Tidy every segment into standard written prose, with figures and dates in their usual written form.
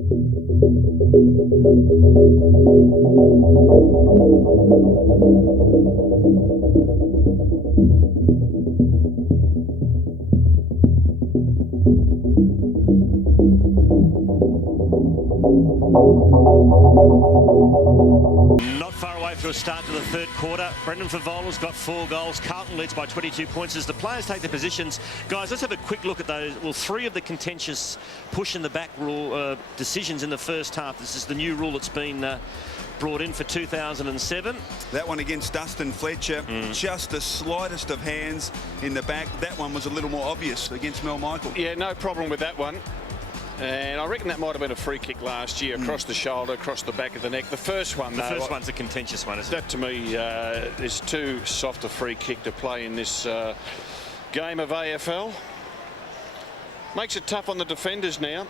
Not far away for a start to the third quarter. Brendan Favola's got 4 goals. Carlton leads by 22 points as the players take their positions. Guys, let's have a quick look at those. Well, 3 of the contentious push in the back rule decisions in the first half. This is the new rule that's been brought in for 2007. That one against Dustin Fletcher, just the slightest of hands in the back. That one was a little more obvious against Mel Michael. Yeah, no problem with that one. And I reckon that might have been a free kick last year, across the shoulder, across the back of the neck. The first one, though, the first one's a contentious one, isn't it? That, to me, is too soft a free kick to play in this game of AFL. Makes it tough on the defenders now,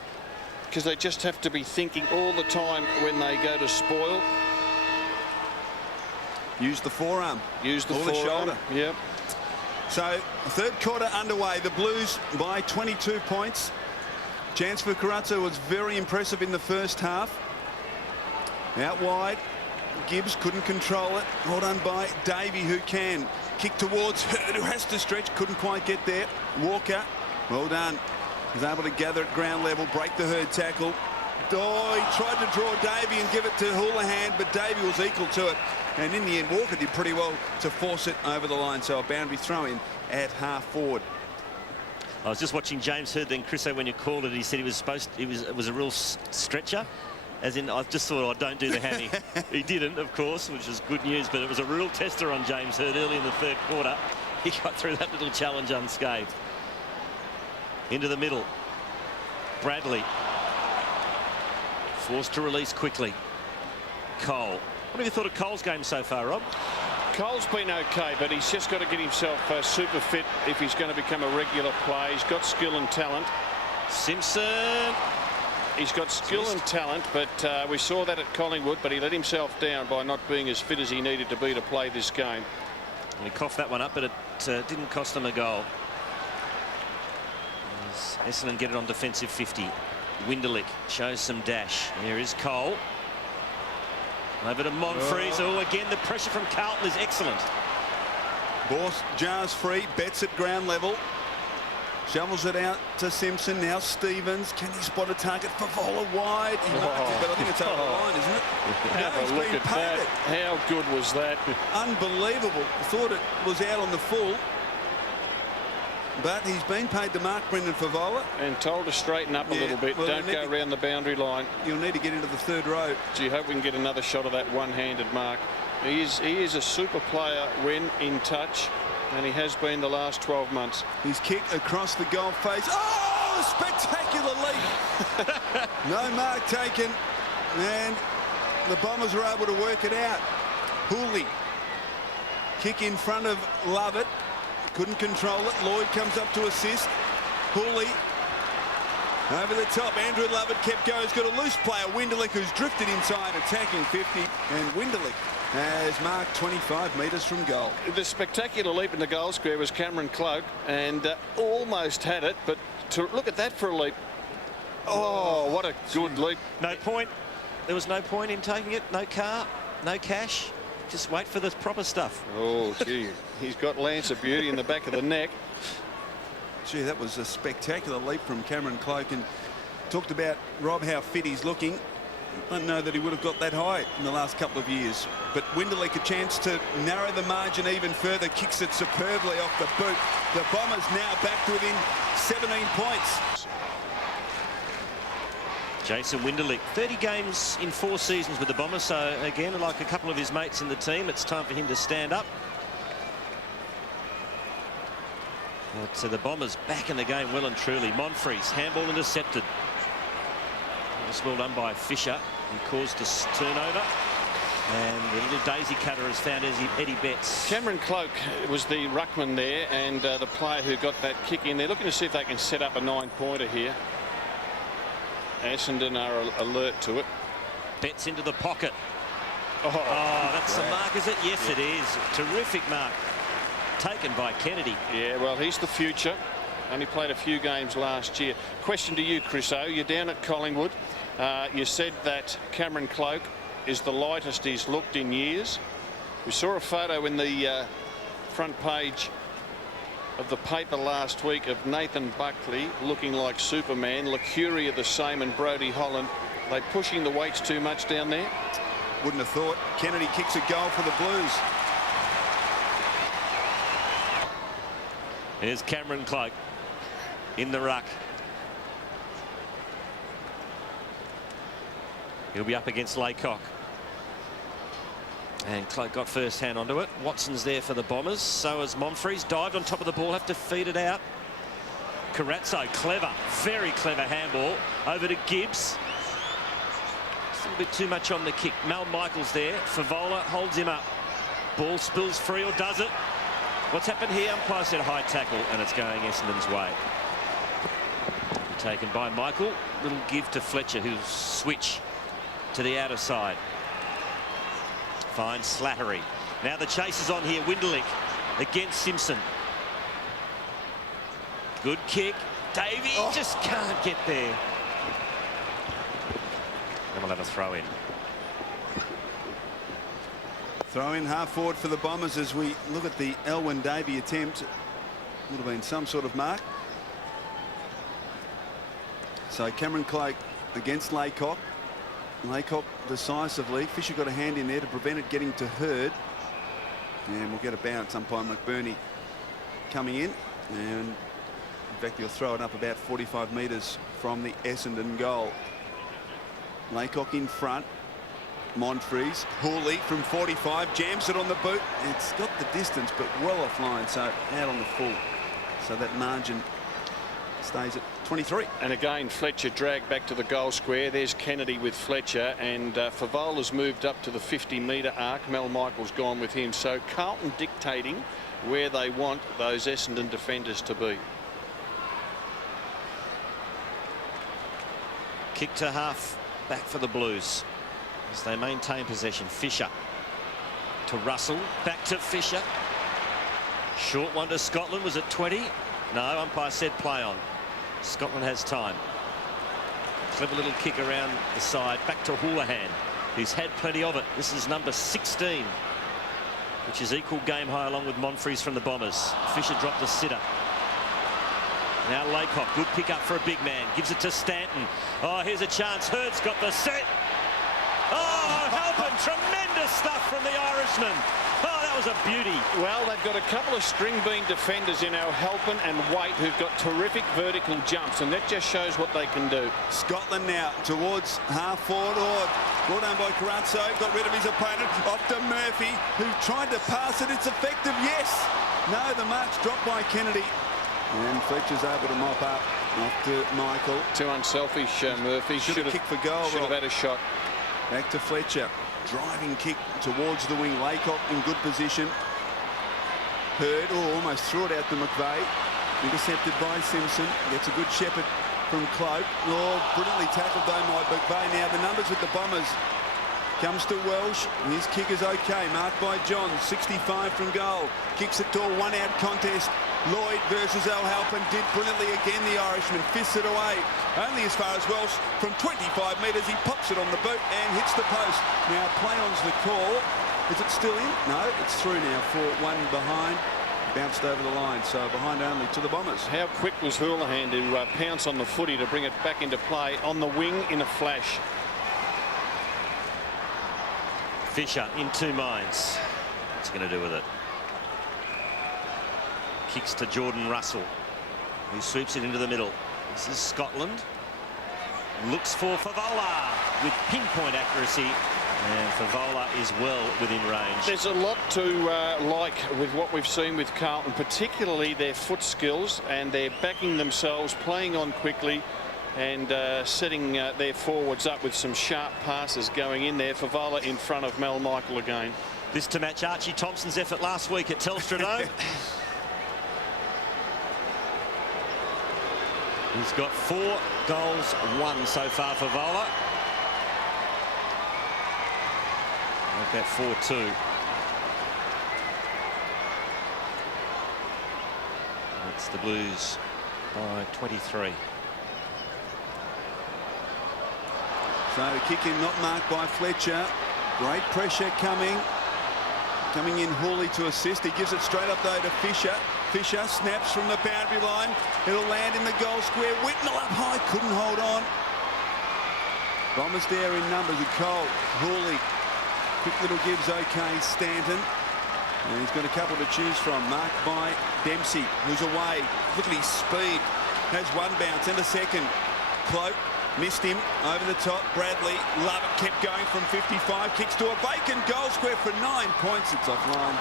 because they just have to be thinking all the time when they go to spoil. Use the forearm. Use the forearm. The shoulder. Yep. So, third quarter underway. The Blues by 22 points. Chance for Carazzo was very impressive in the first half. Out wide, Gibbs couldn't control it. Well done by Davey, who can. Kick towards Hurd, who has to stretch, couldn't quite get there. Walker, well done. Was able to gather at ground level, break the Hurd tackle. Oh, he tried to draw Davey and give it to Houlihan, but Davey was equal to it. And in the end, Walker did pretty well to force it over the line. So a boundary throw in at half forward. I was just watching James Hurd then, Chris, when you called it, he said he was supposed to, it was a real stretcher. As in, I just thought, don't do the hammy. He didn't, of course, which is good news, but it was a real tester on James Hurd early in the third quarter. He got through that little challenge unscathed. Into the middle. Bradley. Forced to release quickly. Cole. What have you thought of Cole's game so far, Rob? Cole's been okay, but he's just got to get himself super fit if he's going to become a regular player. He's got skill and talent. Simpson. He's got skill and talent, but we saw that at Collingwood, but he let himself down by not being as fit as he needed to be to play this game. And he coughed that one up, but it didn't cost him a goal. As Essendon get it on defensive 50. Winderlick shows some dash. Here is Cole. Over to Monfries. Oh, again, the pressure from Carlton is excellent. Borth jars free, bets at ground level. Shovels it out to Simpson. Now Stevens. Can he spot a target? Favola wide. He marked it, but I think it's over the line, isn't it? Have a look at that. How good was that? Unbelievable. I thought it was out on the full. But he's been paid to mark Brendan Favola. And told to straighten up a little bit. Well, don't go around the boundary line. You'll need to get into the third row. Gee, hope we can get another shot of that one-handed mark. He is a super player when in touch, and he has been the last 12 months. His kick across the goal face. Oh, spectacular leap. No mark taken, and the Bombers were able to work it out. Hooley. Kick in front of Lovett. Couldn't control it. Lloyd comes up to assist. Hooley over the top. Andrew Lovett kept going. He's got a loose player, Winderlick, who's drifted inside, attacking 50. And Winderlick has marked 25 metres from goal. The spectacular leap in the goal square was Cameron Cloak, and almost had it. But to look at that for a leap. Oh, what a good leap. No point. There was no point in taking it. No car, no cash. Just wait for the proper stuff. Oh, gee. He's got Lance of Beauty in the back of the neck. Gee, that was a spectacular leap from Cameron Cloak. And talked about, Rob, how fit he's looking. I don't know that he would have got that high in the last couple of years. But Winderlick a chance to narrow the margin even further. Kicks it superbly off the boot. The Bombers now back to within 17 points. Jason Winderlick, 30 games in 4 seasons with the Bombers, so again, like a couple of his mates in the team, it's time for him to stand up. But the Bombers back in the game well and truly. Monfries, handball intercepted. Just well done by Fisher. He caused a turnover. And the little daisy cutter has found Eddie Betts. Cameron Cloak was the ruckman there, and the player who got that kick in. They're looking to see if they can set up a 9-pointer here. Essendon are alert to it. Betts into the pocket. Oh, that's the mark, is it? Yes, it is. Terrific mark. Taken by Kennedy. Yeah, well, he's the future. Only played a few games last year. Question to you, Chris O. You're down at Collingwood. You said that Cameron Cloke is the lightest he's looked in years. We saw a photo in the front page of the paper last week of Nathan Buckley looking like Superman, Lucuria the same, and Brodie Holland. They pushing the weights too much down there? Wouldn't have thought. Kennedy kicks a goal for the Blues. Here's Cameron Cloke in the ruck. He'll be up against Laycock. And Cloke got first hand onto it. Watson's there for the Bombers. So is Monfries. Dived on top of the ball. Have to feed it out. Carrazzo, clever. Very clever handball. Over to Gibbs. Just a little bit too much on the kick. Mal Michaels there. Favola holds him up. Ball spills free, or does it? What's happened here? Umpire said high tackle, and it's going Essendon's way. Taken by Michael. Little give to Fletcher, who'll switch to the outer side. Finds Slattery. Now the chase is on here. Winderlich against Simpson. Good kick. Davey just can't get there. And we'll have a throw in. Throw in half forward for the Bombers as we look at the Elwyn Davey attempt. Would have been some sort of mark. So Cameron Cloke against Laycock. Laycock decisively. Fisher got a hand in there to prevent it getting to Hurd. And we'll get a bounce. Umpire McBurney coming in. And in fact, he'll throw it up about 45 metres from the Essendon goal. Laycock in front. Monfries. Hawley from 45 jams it on the boot. It's got the distance, but well offline, so out on the full. So that margin stays at 23. And again, Fletcher dragged back to the goal square. There's Kennedy with Fletcher, and Favola's moved up to the 50-metre arc. Mel Michael's gone with him. So Carlton dictating where they want those Essendon defenders to be. Kick to half back for the Blues as they maintain possession. Fisher to Russell, back to Fisher. Short one to Scotland. Was it 20? No, umpire said play on. Scotland has time. Clever little kick around the side, back to Houlihan, who's had plenty of it. This is number 16, which is equal game high along with Monfries from the Bombers. Fisher dropped the sitter. Now Laycock, good pick up for a big man. Gives it to Stanton. Oh, here's a chance. Hurd's got the set. Oh, Halpin, tremendous stuff from the Irishman. Oh, that was a beauty. Well, they've got a couple of string bean defenders in our Halpin and Waite who've got terrific vertical jumps, and that just shows what they can do. Scotland now towards half forward. Ball down by Carrazzo, got rid of his opponent. Off to Murphy, who tried to pass it. It's effective, yes. No, the mark's dropped by Kennedy. And Fletcher's able to mop up. Off to Michael. Too unselfish, Murphy. Should have kicked for goal. Should have had a shot. Back to Fletcher. Driving kick towards the wing. Laycock in good position. Hurd, almost threw it out to McVeigh. Intercepted by Simpson. Gets a good shepherd from Cloke. Brilliantly tackled though by McVeigh. Now the numbers with the Bombers. Comes to Welsh. His kick is okay. Marked by John. 65 from goal. Kicks it to a one-out contest. Lloyd versus Al Halpin did brilliantly again. The Irishman fists it away. Only as far as Welsh. From 25 metres, he pops it on the boot and hits the post. Now play-on's the call. Is it still in? No, it's through now for one behind. Bounced over the line, so behind only to the Bombers. How quick was Houlihan to pounce on the footy to bring it back into play on the wing in a flash. Fisher in two minds. What's he going to do with it? Kicks to Jordan Russell, who sweeps it into the middle. This is Scotland. Looks for Favola with pinpoint accuracy, and Favola is well within range. There's a lot to like with what we've seen with Carlton, particularly their foot skills, and they're backing themselves, playing on quickly, and setting their forwards up with some sharp passes going in there. Favola in front of Mel Michael again. This to match Archie Thompson's effort last week at Telstra Dome. He's got 4 goals, 1 so far for Favola. Make that 4-2. That's the Blues by 23. So the kick in not marked by Fletcher. Great pressure coming. Coming in Hawley to assist. He gives it straight up though to Fisher. Fisher snaps from the boundary line. It'll land in the goal square. Whitnell up high. Couldn't hold on. Bombers there in numbers with Cole. Hawley. Quick little gives okay. Stanton. And he's got a couple to choose from. Marked by Dempsey, who's away. Look at his speed. Has one bounce and a second. Cloak missed him over the top. Bradley, Lovett kept going from 55. Kicks to a vacant goal square for 9 points. It's offline.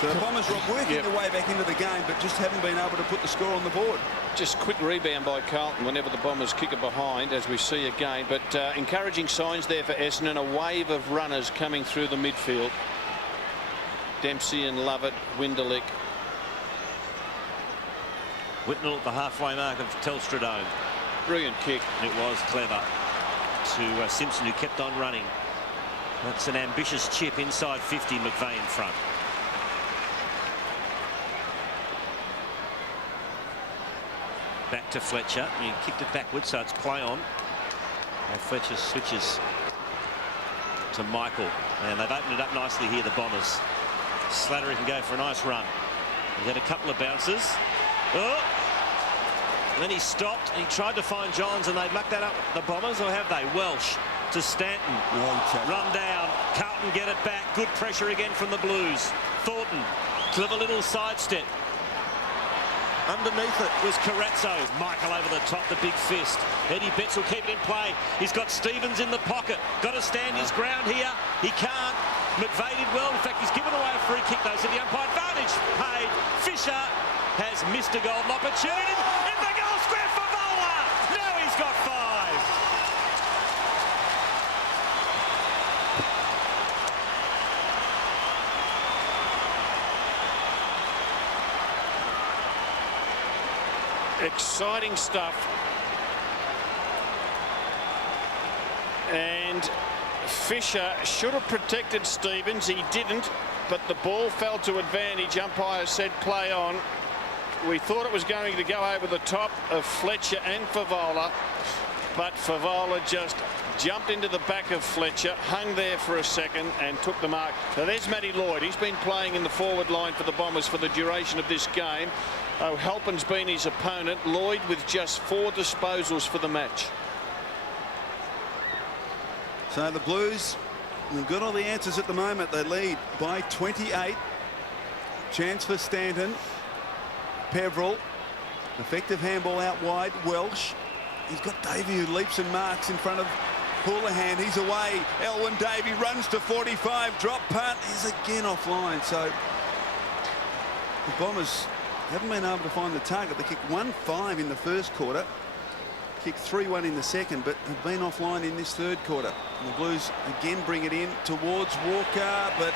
So the Bombers were working their way back into the game, but just haven't been able to put the score on the board. Just quick rebound by Carlton whenever the Bombers kick it behind, as we see again. But encouraging signs there for Essendon. A wave of runners coming through the midfield. Dempsey and Lovett, Winderlick. Whitnell at the halfway mark of Telstra Dome. Brilliant kick. It was clever to Simpson, who kept on running. That's an ambitious chip inside 50. McVeigh in front. Back to Fletcher. He kicked it backwards, so it's play on. And Fletcher switches to Michael, and they've opened it up nicely here, the Bombers. Slattery can go for a nice run. He had a couple of bounces. Oh! And then he stopped and he tried to find Johns, and they mucked that up, the Bombers, or have they? Welsh to Stanton. Run down. Carlton get it back. Good pressure again from the Blues. Thornton, clever little sidestep. Underneath it was Carrazzo. Michael over the top, the big fist. Eddie Betts will keep it in play. He's got Stevens in the pocket. Got to stand his ground here. He can't. McVeigh did well. In fact, he's given away a free kick, though, so the umpire advantage paid. Fisher has missed a golden opportunity. In the goal square for Vola. Now he's got 5. Exciting stuff. And Fisher should have protected Stevens. He didn't, but the ball fell to advantage. Umpire said play on. We thought it was going to go over the top of Fletcher and Favola, but Favola just jumped into the back of Fletcher, hung there for a second and took the mark. Now there's Matty Lloyd. He's been playing in the forward line for the Bombers for the duration of this game. O'Halpin's been his opponent. Lloyd with just 4 disposals for the match. So the Blues have got all the answers at the moment. They lead by 28. Chance for Stanton. Peveril. Effective handball out wide. Welsh. He's got Davey, who leaps and marks in front of Houlihan. He's away. Elwyn Davey runs to 45. Drop punt. He's again offline. So the Bombers haven't been able to find the target. They kicked 1-5 in the first quarter. Kicked 3-1 in the second, but have been offline in this third quarter. And the Blues again bring it in towards Walker, but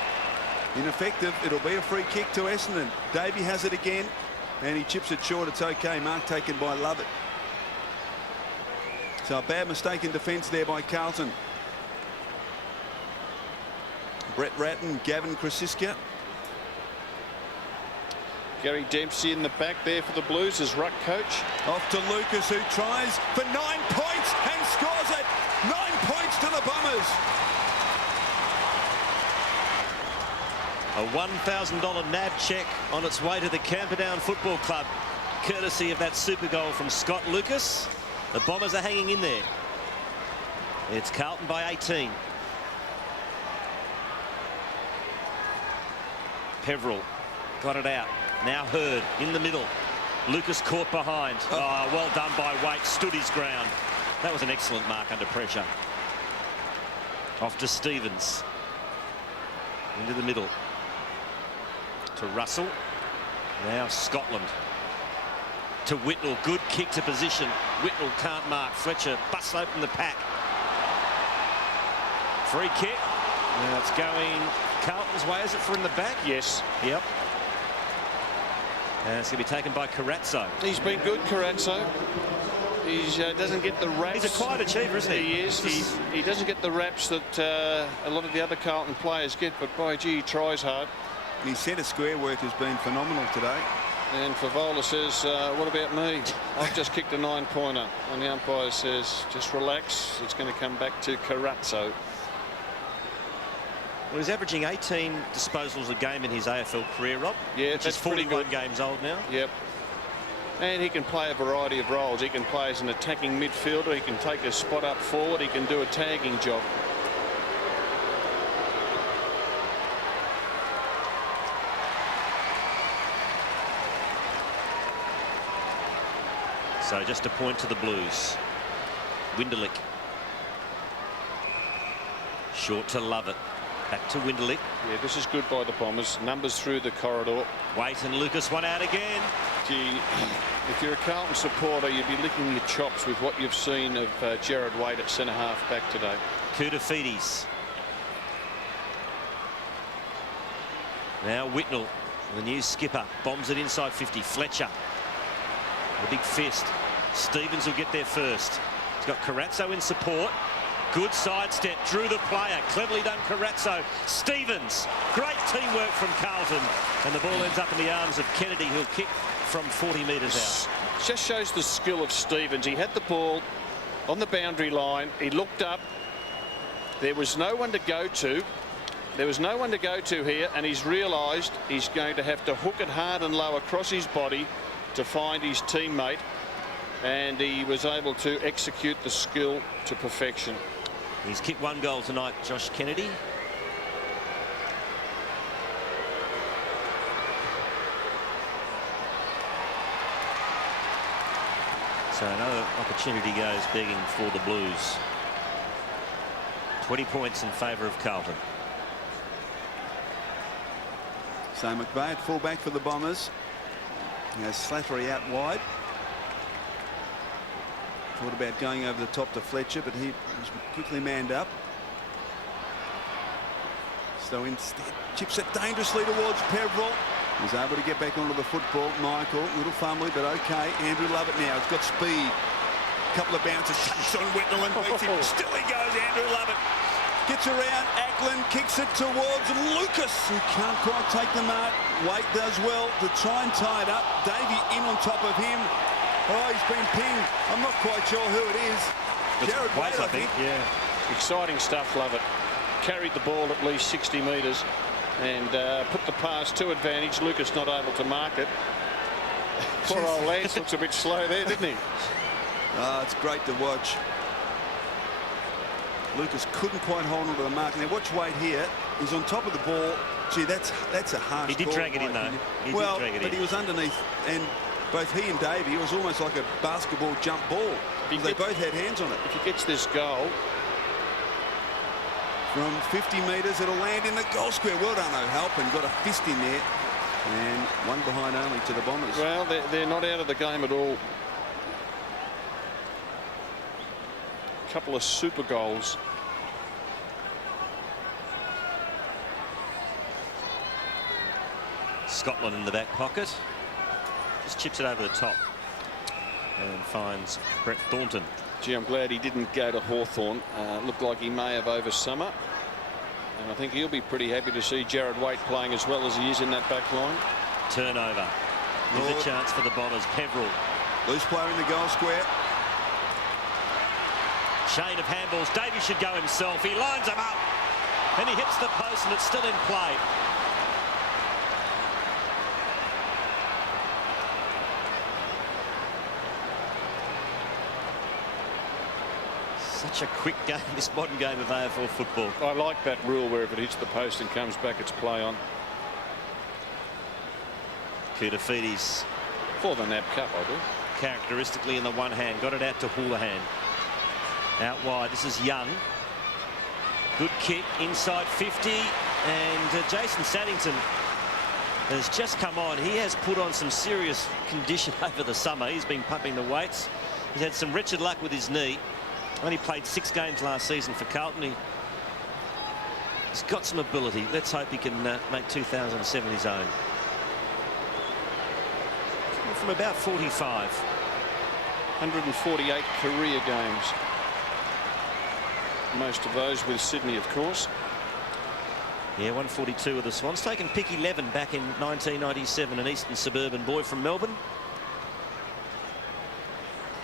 ineffective. It'll be a free kick to Essendon. Davey has it again, and he chips it short. It's okay. Mark taken by Lovett. So a bad mistake in defence there by Carlton. Brett Ratton, Gavin Krasiska. Gary Dempsey in the back there for the Blues as ruck coach. Off to Lucas, who tries for 9 points and scores it. 9 points to the Bombers. A $1,000 NAB check on its way to the Camperdown Football Club, courtesy of that super goal from Scott Lucas. The Bombers are hanging in there. It's Carlton by 18. Peveril got it out. Now Hurd in the middle. Lucas caught behind. Oh, well done by Waite. Stood his ground. That was an excellent mark under pressure. Off to Stevens. Into the middle. To Russell. Now Scotland. To Whitnell. Good kick to position. Whitnell can't mark. Fletcher busts open the pack. Free kick. Now it's going Carlton's way. Is it from the back? Yes. Yep. And it's going to be taken by Carrazzo. He's been good, Carrazzo. He doesn't get the raps. He's a quiet achiever, isn't he? He is. He doesn't get the raps that a lot of the other Carlton players get, but by gee, he tries hard. His centre square work has been phenomenal today. And Favola says, what about me? I've just kicked a 9-pointer. And the umpire says, just relax. It's going to come back to Carazzo. Well, he's averaging 18 disposals a game in his AFL career, Rob. Yeah, which that's is 41 games old now. Yep. And he can play a variety of roles. He can play as an attacking midfielder. He can take a spot up forward. He can do a tagging job. So just a point to the Blues. Winderlick. Short to Lovett. Back to Winderlick. Yeah, this is good by the Bombers. Numbers through the corridor. Waite and Lucas one out again. Gee, if you're a Carlton supporter, you'd be licking your chops with what you've seen of Jared Waite at centre half back today. Koutafidis. Now Whitnell, the new skipper, bombs it inside 50. Fletcher. The big fist. Stevens will get there first. He's got Carazzo in support. Good sidestep. Drew the player. Cleverly done, Carazzo. Stevens. Great teamwork from Carlton. And the ball ends up in the arms of Kennedy, who'll kick from 40 metres out. Just shows the skill of Stevens. He had the ball on the boundary line. He looked up. There was no one to go to. There was no one to go to here, and he's realised he's going to have to hook it hard and low across his body to find his teammate, and he was able to execute the skill to perfection. He's kicked one goal tonight, Josh Kennedy. So another opportunity goes begging for the Blues. 20 points in favour of Carlton. So McVeigh at fullback for the Bombers. He has Slattery out wide. Thought about going over the top to Fletcher, but he was quickly manned up. So instead chips it dangerously towards Peverill. He's able to get back onto the football. Michael, little fumbly, but okay. Andrew Lovett now. He's got speed. A couple of bounces. Shoots on Whitnell and beats him. Still he goes, Andrew Lovett. Gets around. Ackland kicks it towards Lucas, who can't quite take the mark. Waite does well to try and tie it up. Davey in on top of him. Oh, he's been pinged. I'm not quite sure who it is. It's Jared Waite, I think. Yeah. Exciting stuff, Lovett. Carried the ball at least 60 metres and put the pass to advantage. Lucas not able to mark it. Poor old Lance looks a bit slow there, didn't he? It's great to watch. Lucas couldn't quite hold onto the mark. Now watch Waite here. He's on top of the ball. Gee, that's a harsh. He did call, drag it in though. He did drag it in. He was underneath, and both he and Davey, it was almost like a basketball jump ball. They both had hands on it. If he gets this goal from 50 metres, it'll land in the goal square. Well done, O'Halpin. Got a fist in there, and one behind only to the Bombers. Well, they're not out of the game at all. Couple of super goals. Scotland in the back pocket. Just chips it over the top and finds Brett Thornton. Gee, I'm glad he didn't go to Hawthorn. Looked like he may have over summer. And I think he'll be pretty happy to see Jared Waite playing as well as he is in that back line. Turnover. There's a chance for the Bombers. Peverill. Loose player in the goal square. Chain of handballs. Davey should go himself. He lines them up and he hits the post, and it's still in play. Such a quick game, this modern game of AFL football. I like that rule where if it hits the post and comes back, it's play on. Koutafidis. For the NAB Cup, I do. Characteristically in the one hand. Got it out to Houlihan. Out wide. This is Young. Good kick inside 50. And Jason Saddington has just come on. He has put on some serious condition over the summer. He's been pumping the weights. He's had some wretched luck with his knee. Only played 6 games last season for Carlton. He's got some ability. Let's hope he can make 2007 his own. From about 45. 148 career games. Most of those with Sydney, of course. Yeah, 142 with the Swans. Taken pick 11 back in 1997, an eastern suburban boy from Melbourne.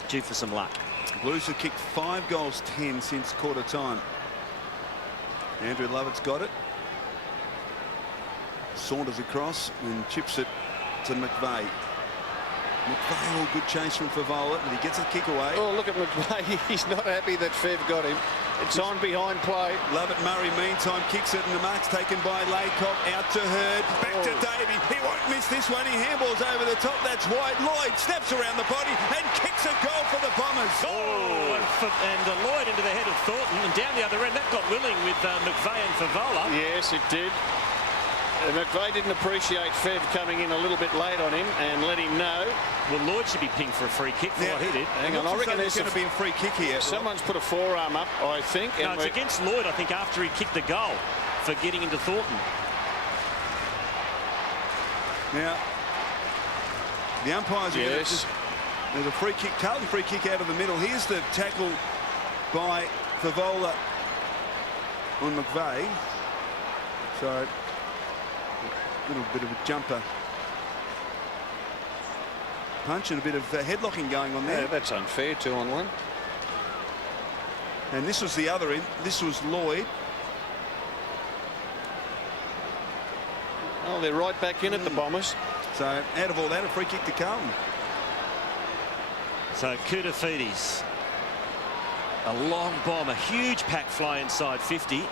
Due for some luck. Blues have kicked 5 goals 10 since quarter time. Andrew Lovett's got it. Saunters across and chips it to McVeigh. McVeigh, all good chase from Favola, but he gets a kick away. Oh, look at McVeigh. He's not happy that Fev got him. It's on behind play. Lovett Murray, meantime, kicks it, and the mark's taken by Laycock. Out to Hurd. Back to Davey. He won't miss this one. He handballs over the top. That's wide. Lloyd snaps around the body and kicks a goal for the Bombers. Oh, and Lloyd into the head of Thornton, and down the other end. That got willing with McVeigh and Favola. Yes, it did. McVeigh didn't appreciate Fev coming in a little bit late on him and let him know. Well, Lloyd should be pinged for a free kick for what he did. Hang on, I reckon there's going to be a free kick here. Someone's put a forearm up, I think. No, it's against Lloyd, I think, after he kicked the goal for getting into Thornton. Now, the umpires are yes. There's a free kick, Carlton free kick out of the middle. Here's the tackle by Favola on McVeigh. So, a little bit of a jumper punch and a bit of headlocking going on there. Yeah, that's unfair, 2-on-1. And this was the other end. This was Lloyd. Oh, they're right back in at the Bombers. So out of all that, a free kick to Carlton. So Koutafidis, a long bomb, a huge pack fly inside 50.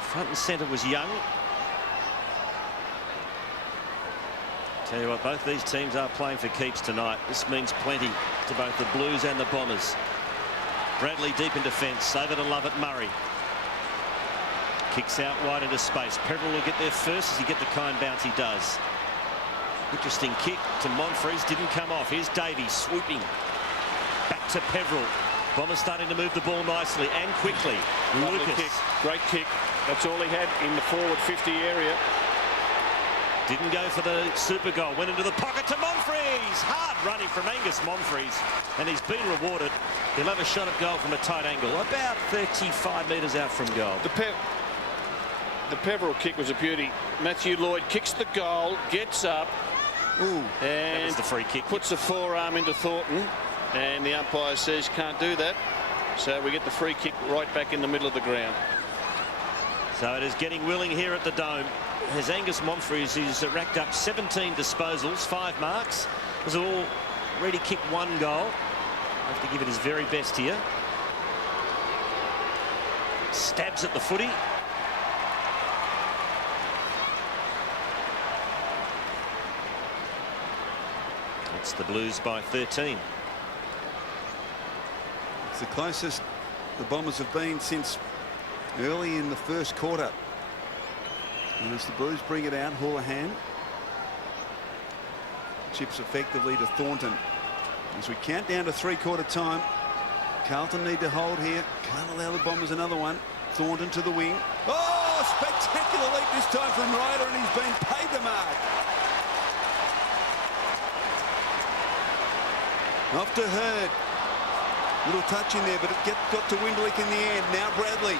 Front and centre was Young. Tell you what, both these teams are playing for keeps tonight. This means plenty to both the Blues and the Bombers. Bradley deep in defence. Over to Lovett Murray. Kicks out wide into space. Peverill will get there first. As he get the kind bounce he does. Interesting kick to Monfries. Didn't come off. Here's Davies swooping. Back to Peverill. Bombers starting to move the ball nicely and quickly. Lucas. Kick. Great kick. That's all he had in the forward 50 area. Didn't go for the super goal. Went into the pocket to Monfries. Hard running from Angus Monfries. And he's been rewarded. He'll have a shot at goal from a tight angle. About 35 metres out from goal. The Peverill kick was a beauty. Matthew Lloyd kicks the goal, gets up. Ooh, that was and the free kick. Puts a forearm into Thornton. And the umpire says can't do that. So we get the free kick right back in the middle of the ground. So it is getting willing here at the Dome. As Angus Monfries, who's racked up 17 disposals, 5 marks, has already kicked 1 goal. Have to give it his very best here. Stabs at the footy. It's the Blues by 13. it's the closest the Bombers have been since early in the first quarter. And as the Blues bring it out, Houlihan chips effectively to Thornton. As we count down to 3/4 time, Carlton need to hold here. Can't allow the Bombers another one. Thornton to the wing. Oh, spectacular leap this time from Ryder, and he's been paid the mark. Off to Hurd. Little touch in there, but it got to Windlick in the end. Now Bradley.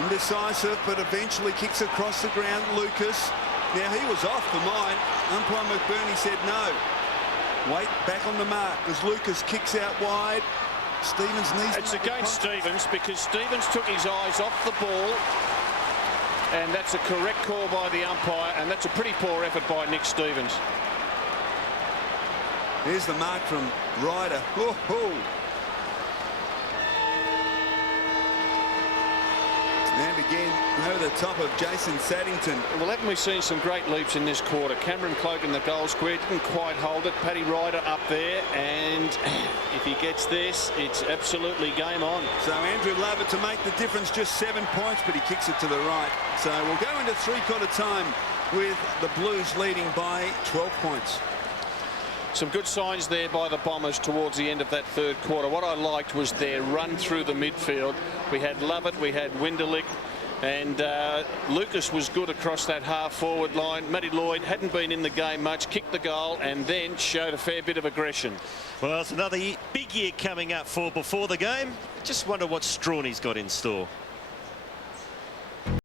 Indecisive, but eventually kicks across the ground. Lucas. Now he was off for mine. Umpire McBurney said no. Wait, back on the mark as Lucas kicks out wide. Stevens needs. It's against Stevens because Stevens took his eyes off the ball. And that's a correct call by the umpire, and that's a pretty poor effort by Nick Stevens. Here's the mark from Ryder. Oh, oh. And again, over the top of Jason Saddington. Well, haven't we seen some great leaps in this quarter? Cameron Cloak in the goal square didn't quite hold it. Paddy Ryder up there, and if he gets this, it's absolutely game on. So Andrew Lovett to make the difference, just 7 points, but he kicks it to the right. So we'll go into 3/4 time with the Blues leading by 12 points. Some good signs there by the Bombers towards the end of that third quarter. What I liked was their run through the midfield. We had Lovett, we had Winderlick, and Lucas was good across that half-forward line. Matty Lloyd hadn't been in the game much, kicked the goal, and then showed a fair bit of aggression. Well, it's another big year coming up for before the game. Just wonder what Strawny's got in store.